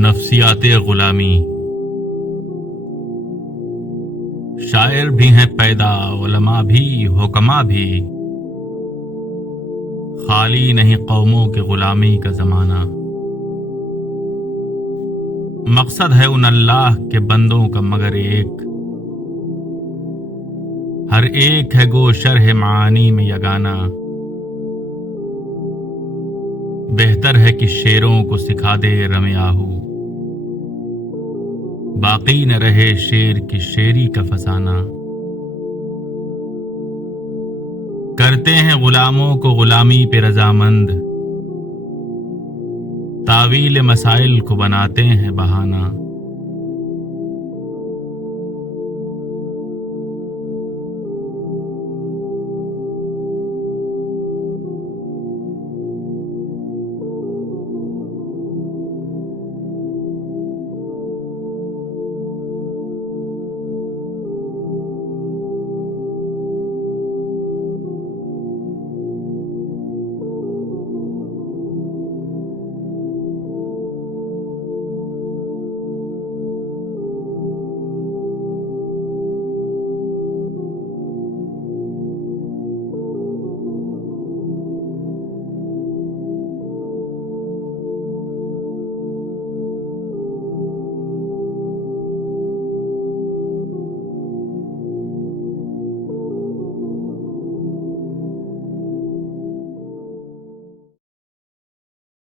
نفسیات غلامی۔ شاعر بھی ہیں پیدا، علماء بھی، حکماء بھی، خالی نہیں قوموں کے غلامی کا زمانہ۔ مقصد ہے ان اللہ کے بندوں کا مگر ایک، ہر ایک ہے گو شرح معانی میں یگانہ۔ بہتر ہے کہ شیروں کو سکھا دے رم آہو، باقی نہ رہے شیر کی شیری کا فسانہ۔ کرتے ہیں غلاموں کو غلامی پہ رضامند، تاویل مسائل کو بناتے ہیں بہانہ۔